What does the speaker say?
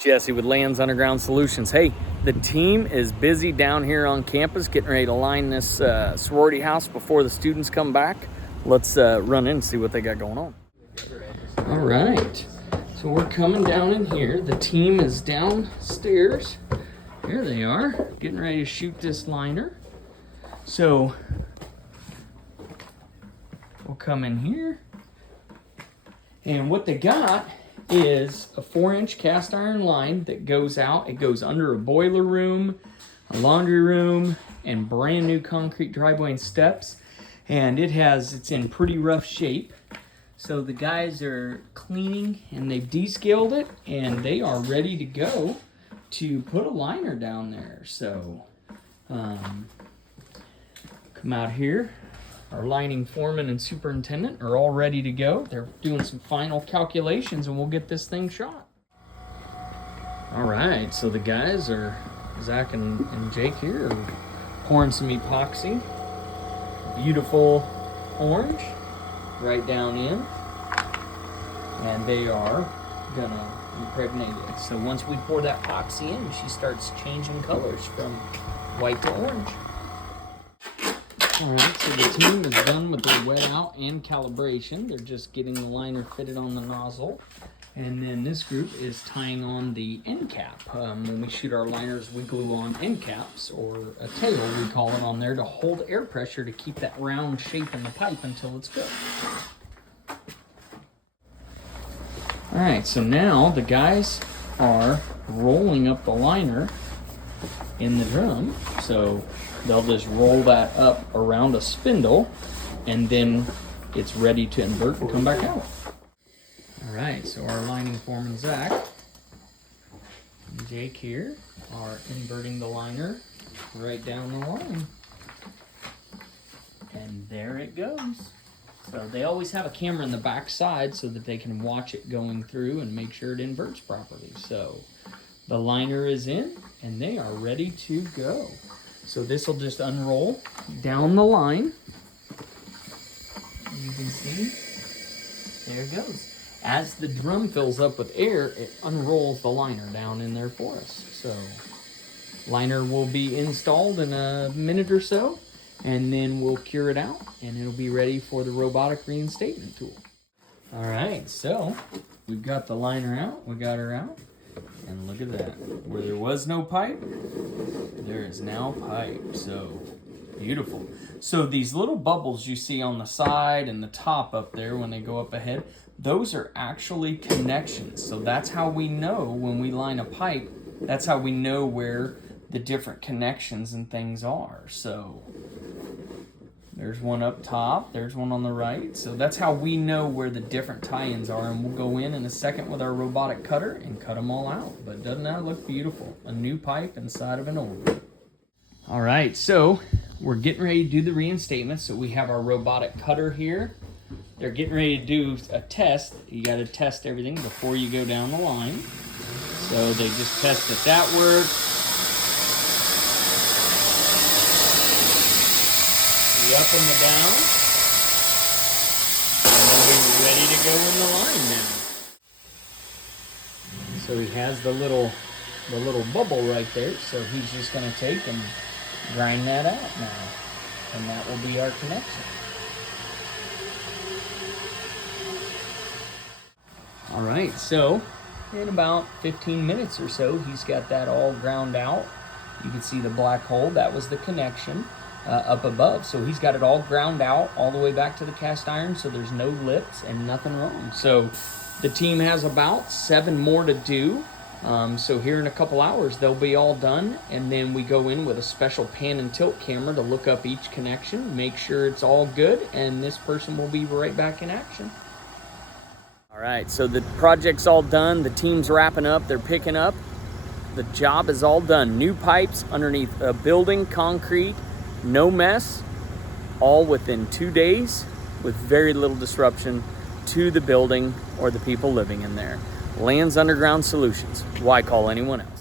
Jesse with Lanz Underground Solutions. Hey, the team is busy down here on campus getting ready to line this sorority house before the students come back. Let's run in and see what they got going on. All right, so we're coming down in here. The team is downstairs. Here they are, getting ready to shoot this liner. So we'll come in here, and what they got is a 4-inch cast iron line that goes out. It goes under a boiler room, a laundry room, and brand new concrete driveway and steps. And it's in pretty rough shape. So the guys are cleaning and they've descaled it and they are ready to go to put a liner down there. So come out here. Our lining foreman and superintendent are all ready to go. They're doing some final calculations and we'll get this thing shot. All right, so the guys are, Zach and Jake here, are pouring some epoxy. Beautiful orange right down in. And they are gonna impregnate it. So once we pour that epoxy in, she starts changing colors from white to orange. All right, so the team is done with their wet out and calibration. They're just getting the liner fitted on the nozzle. And then this group is tying on the end cap. When we shoot our liners, we glue on end caps, or a tail we call it, on there to hold air pressure to keep that round shape in the pipe until it's good. All right, so now the guys are rolling up the liner in the drum. So they'll just roll that up around a spindle and then it's ready to invert and come back out. All right, so our lining foreman, Zach, and Jake here are inverting the liner right down the line. And there it goes. So they always have a camera in the back side so that they can watch it going through and make sure it inverts properly. So the liner is in and they are ready to go. So this will just unroll down the line. You can see, there it goes. As the drum fills up with air, it unrolls the liner down in there for us. So liner will be installed in a minute or so, and then we'll cure it out and it'll be ready for the robotic reinstatement tool. All right, so we've got the liner out, we got her out. And look at that, where there was no pipe, there is now pipe. So beautiful. So these little bubbles you see on the side and the top up there when they go up ahead, those are actually connections. So that's how we know when we line a pipe, that's how we know where the different connections and things are. So there's one up top, there's one on the right. So that's how we know where the different tie-ins are, and we'll go in a second with our robotic cutter and cut them all out. But doesn't that look beautiful? A new pipe inside of an old one. All right, so we're getting ready to do the reinstatement. So we have our robotic cutter here. They're getting ready to do a test. You got to test everything before you go down the line. So they just test that that works. The up and the down, and then we're ready to go in the line now. So he has the little bubble right there, so he's just going to take and grind that out now, and that will be our connection. All right, so in about 15 minutes or so, he's got that all ground out. You can see the black hole, that was the connection. Up above, so he's got it all ground out all the way back to the cast iron, so there's no lips and nothing wrong. So the team has about 7 more to do. So here in a couple hours they'll be all done, and then we go in with a special pan and tilt camera to look up each connection, make sure it's all good, and this person will be right back in action. All right, so the project's all done, the team's wrapping up, they're picking up. The job is all done. New pipes underneath a building, concrete, no mess, all within 2 days with very little disruption to the building or the people living in there. Lanz Underground Solutions. Why call anyone else?